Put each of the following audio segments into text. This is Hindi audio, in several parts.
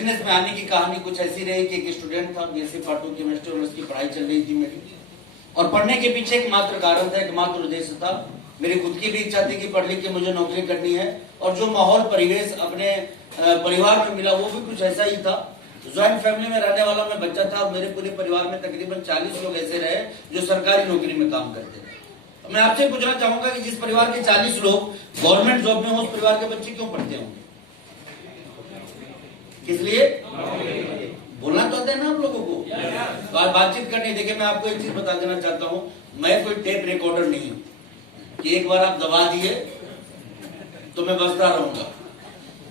बिजनेस में आने की कहानी कुछ ऐसी रही कि एक स्टूडेंट था, बीएससी पार्ट 2 केमिस्ट्री ऑनर्स की पढ़ाई चल रही थी मेरी, और पढ़ने के पीछे एक मात्र कारण था, एक मात्र उद्देश्य था। मेरी खुद की भी इच्छा थी कि पढ़ लिख के मुझे नौकरी करनी है, और जो माहौल परिवेश अपने परिवार में मिला वो भी कुछ ऐसा ही था। ज्वाइंट फैमिली में रहने वाला मैं बच्चा था, और मेरे पूरे परिवार में तकरीबन 40 लोग ऐसे रहे जो सरकारी नौकरी में काम करते थे। मैं आपसे पूछना चाहूंगा कि जिस परिवार के 40 लोग गवर्नमेंट जॉब में हो, उस परिवार के बच्चे क्यों पढ़ते होंगे? किस लिए? बोलना तो आता है ना आप लोगों को, बातचीत करनी। देखिए, मैं आपको एक चीज बता देना चाहता हूं, मैं कोई टेप रिकॉर्डर नहीं हूं कि एक बार आप दबा दिए तो मैं बजता रहूंगा।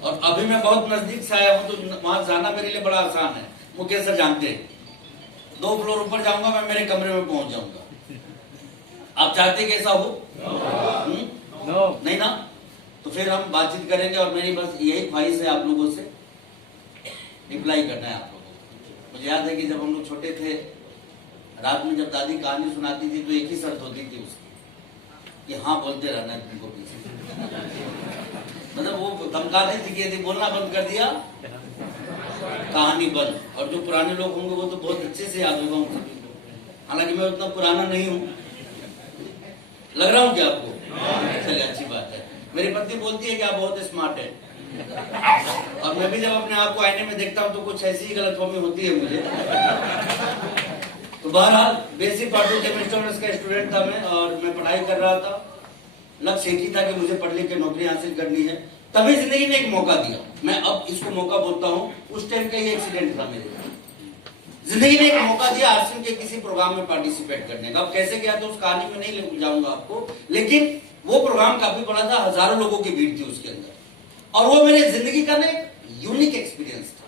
और अभी मैं बहुत नजदीक से आया हूं, तो वहां जाना मेरे लिए बड़ा आसान है। मुकेश सर जानते हैं, 2 फ्लोर ऊपर जाऊंगा, मैं मेरे कमरे में पहुंच जाऊंगा। आप चाहते कि ऐसा हो? नहीं ना? तो फिर हम बातचीत करेंगे, और मेरी बस यही ख्वाहिश है आप लोगों से, रिप्लाई करना है आप लोगों को। मुझे याद है कि जब हम लोग छोटे थे, रात में जब दादी कहानी सुनाती थी तो एक ही शर्त होती थी उसकी कि हाँ बोलते रहना है तुमको पीछे। मतलब वो धमकाती थी कि यदि बोलना बंद कर दिया कहानी बंद। और जो पुराने लोग होंगे वो तो बहुत अच्छे से याद होगा उन सभी को, हालांकि मैं उतना पुराना नहीं हूँ। लग रहा हूँ क्या आपको? चलिए, अच्छी बात है। मेरी पत्नी बोलती है कि आप बहुत स्मार्ट है, और मैं भी जब अपने आप को आईने में देखता हूं तो कुछ ऐसी ही गलतफहमी होती है मुझे। तो बहरहाल बीएससी पार्ट 2 केमिस्ट्री ऑनर्स का स्टूडेंट था मैं, और मैं पढ़ाई कर रहा था। लक्ष्य एक ही था कि मुझे पढ़ लिख के नौकरी हासिल करनी है। तभी जिंदगी ने एक मौका दिया, मैं अब इसको मौका बोलता हूँ। उस टाइम का ये एक्सीडेंट था मेरे, जिंदगी ने एक मौका दिया आरसीएम के किसी प्रोग्राम में पार्टिसिपेट करने का। अब कैसे गया तो उस कहानी में नहीं ले जाऊंगा आपको, लेकिन वो प्रोग्राम काफी बड़ा था, हजारों लोगों की भीड़ थी उसके अंदर, और वो मेरे जिंदगी का ना एक यूनिक एक्सपीरियंस था,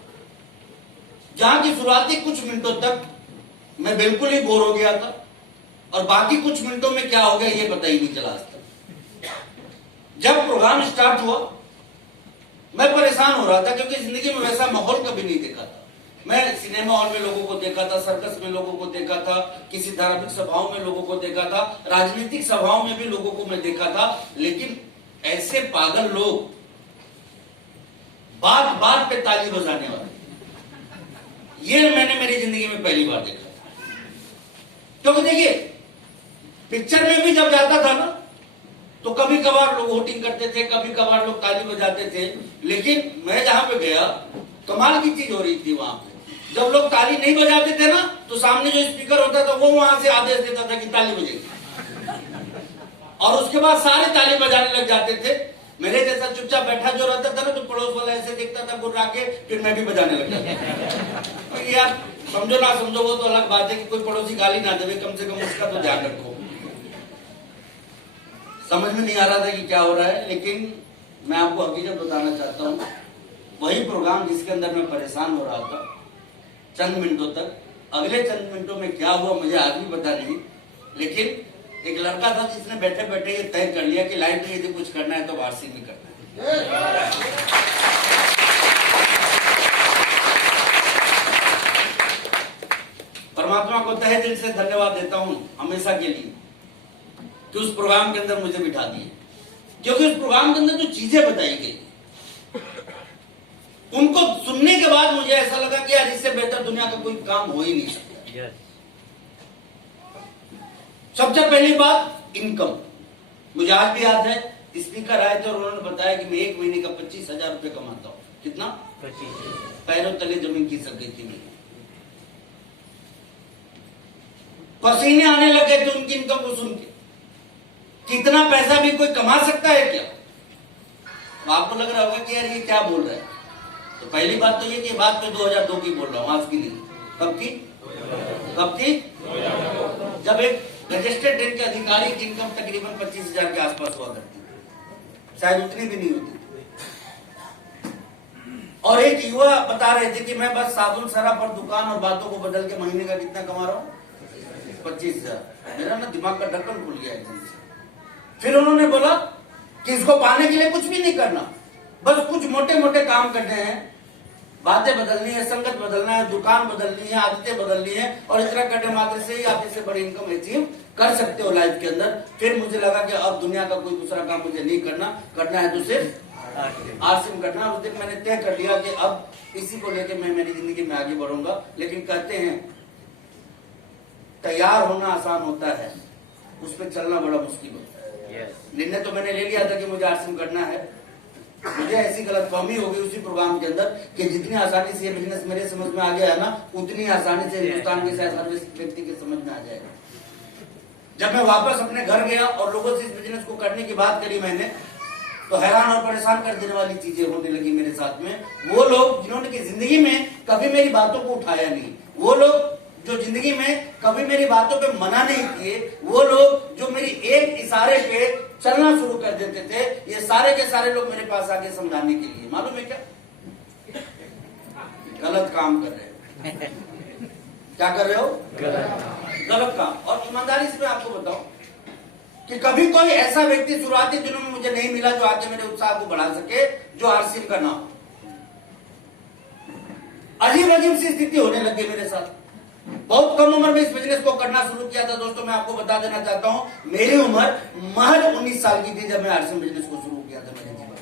जहां की शुरुआती कुछ मिनटों तक मैं बिल्कुल ही बोर हो गया था, और बाकी कुछ मिनटों में क्या हो गया ये पता ही नहीं चला आज तक। जब प्रोग्राम स्टार्ट हुआ मैं परेशान हो रहा था, क्योंकि जिंदगी में वैसा माहौल कभी नहीं देखा था। मैं सिनेमा हॉल में लोगों को देखा था, सर्कस में लोगों को देखा था, किसी धार्मिक सभाओं में लोगों को देखा था, राजनीतिक सभाओं में भी लोगों को मैं देखा था, लेकिन ऐसे पागल लोग, बात बात पे ताली बजाने वाले, ये मैंने मेरी जिंदगी में पहली बार देखा था। क्योंकि देखिए, पिक्चर में भी जब जाता था ना तो कभी कभार लोग वोटिंग करते थे, कभी कभार लोग ताली बजाते थे, लेकिन मैं जहां पे गया कमाल की चीज हो रही थी। वहां पे जब लोग ताली नहीं बजाते थे ना, तो सामने जो स्पीकर होता था वो वहां से आदेश देता था कि ताली बजेगी, और उसके बाद सारे ताली बजाने लग जाते थे। मेरे जैसा चुपचाप बैठा जो रहता था ना, तो पड़ोस वाला ऐसे देखता था गुर्रा के, फिर मैं भी बजाने लग जाता। तो यार समझो ना समझो वो तो अलग बात है कि कोई पड़ोसी गाली ना देवे, कम से कम उसका तो ध्यान रखो। समझ में नहीं आ रहा था कि क्या हो रहा है, लेकिन मैं आपको हकीकत बताना चाहता हूँ, वही प्रोग्राम जिसके अंदर मैं परेशान हो रहा था चंद मिनटों तक, अगले चंद मिनटों में क्या हुआ मुझे आज भी पता नहीं, लेकिन एक लड़का था जिसने बैठे बैठे ये तय कर लिया कि लाइफ में यदि कुछ करना है तो आरसीएम में करना है। परमात्मा को तहे दिल से धन्यवाद देता हूं हमेशा के लिए कि उस प्रोग्राम के अंदर मुझे बिठा दिए, क्योंकि उस प्रोग्राम के अंदर जो चीजें बताई गई उनको सुनने के बाद मुझे ऐसा लगा कि यार इससे बेहतर दुनिया का कोई काम हो ही नहीं सकता। सबसे पहली बात इनकम, मुझे आज भी याद है स्पीकर आए थे और उन्होंने बताया कि मैं 1 महीने का 25,000 रुपए कमाता हूं। कितना? 25। पैरों तले जमीन खिसक गई थी मेरी, पसीने आने लगे थे उनकी इनकम को सुन के। कितना पैसा भी कोई कमा सकता है क्या? तो आपको लग रहा होगा कि यार ये क्या बोल रहा है। तो पहली बात तो ये कि बात में 2002 की बोल रहा हूं, आज की नहीं। कब की? कब की? जब एक रजिस्टर्ड ट्रेन के अधिकारी की इनकम तकरीबन 25,000 के आसपास हुआ करती थी, शायद उतनी भी नहीं होती। और एक युवा बता रहे थे कि मैं बस साबुन सरफ और दुकान और बातों को बदल के महीने का कितना कमा रहा हूं? 25,000। मेरा ना दिमाग का ढक्कन खुल गया एकदम से। फिर उन्होंने बोला कि इसको पाने के लिए कुछ भी नहीं करना, बस कुछ मोटे मोटे काम करने हैं, बातें बदलनी है, संगत बदलना है, दुकान बदलनी है, आदतें बदलनी है, और इतना करने मात्र से ही आप इससे बड़ी इनकम अचीव कर सकते हो लाइफ के अंदर। फिर मुझे लगा कि अब दुनिया का कोई दूसरा काम मुझे नहीं करना, करना है तो सिर्फ आरसीएम करना। उस दिन मैंने तय कर लिया कि अब इसी को लेकर मैं मेरी जिंदगी में आगे बढ़ूंगा। लेकिन कहते हैं तैयार होना आसान होता है, उस पर चलना बड़ा मुश्किल होता है। निर्णय तो मैंने ले लिया था कि मुझे आरसीएम करना है। मुझे ऐसी गलतफहमी हो गई उसी प्रोग्राम के अंदर कि जितनी आसानी से ये बिजनेस मेरे समझ में आ गया है ना, उतनी आसानी से हिंदुस्तान के शायद हर व्यक्ति के समझ में आ जाएगा। जब मैं वापस अपने घर गया और लोगों से इस बिजनेस को करने की बात करी मैंने, तो हैरान और परेशान कर देने वाली चीजें होने लगी मेरे साथ में। वो लोग जिन्होंने की जिंदगी में कभी मेरी बातों को उठाया नहीं, वो लोग जो जिंदगी में कभी मेरी बातों पे मना नहीं किए, वो लोग जो मेरी एक इशारे पे चलना शुरू कर देते थे, ये सारे के सारे लोग मेरे पास आके समझाने के लिए, मालूम है क्या, गलत काम कर रहे हो। क्या कर रहे हो? गलत काम। और ईमानदारी से मैं आपको बताऊं कि कभी कोई ऐसा व्यक्ति शुरुआती दिनों में मुझे नहीं मिला जो आके मेरे उत्साह को बढ़ा सके, जो आरसीएम का नाम। अजीब अजीब सी स्थिति होने लग गई मेरे साथ। बहुत कम उम्र में इस बिजनेस को करना शुरू किया था। दोस्तों मैं आपको बता देना चाहता हूं, मेरी उम्र महज 19 साल की थी जब मैं आरसीएम बिजनेस को शुरू किया था मेरे जीवन में।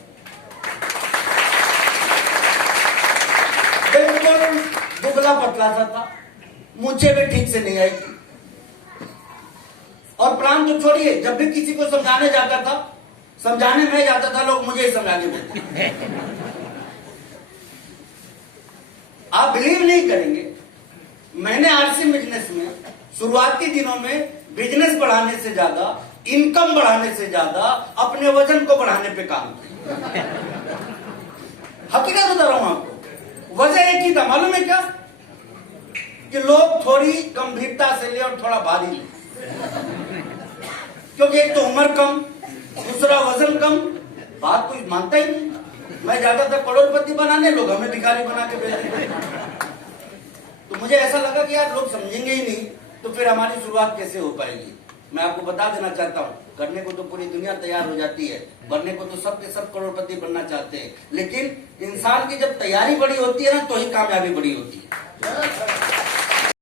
बिल्कुल दुबला पतला सा था, मुझे भी ठीक से नहीं आई थी। और प्राण तो छोड़िए, जब भी किसी को समझाने जाता था, समझाने में जाता था, लोग मुझे ही समझाने बोलते। आप बिलीव नहीं करेंगे, मैंने आरसीएम बिजनेस में शुरुआती दिनों में बिजनेस बढ़ाने से ज्यादा, इनकम बढ़ाने से ज्यादा अपने वजन को बढ़ाने पे काम किया। हकीकत बता रहा हूं आपको, वजह एक ही था, मालूम है क्या, कि लोग थोड़ी गंभीरता से ले और थोड़ा भारी ले। क्योंकि एक तो उम्र कम, दूसरा वजन कम, बात कोई मानता ही नहीं। मैं जाता था करोड़पति बनाने, लोग हमें भिखारी बना के भेज देते। तो मुझे ऐसा लगा कि यार लोग समझेंगे ही नहीं, तो फिर हमारी शुरुआत कैसे हो पाएगी। मैं आपको बता देना चाहता हूँ, करने को तो पूरी दुनिया तैयार हो जाती है, बनने को तो सब के सब करोड़पति बनना चाहते हैं, लेकिन इंसान की जब तैयारी बड़ी होती है ना, तो ही कामयाबी बड़ी होती है।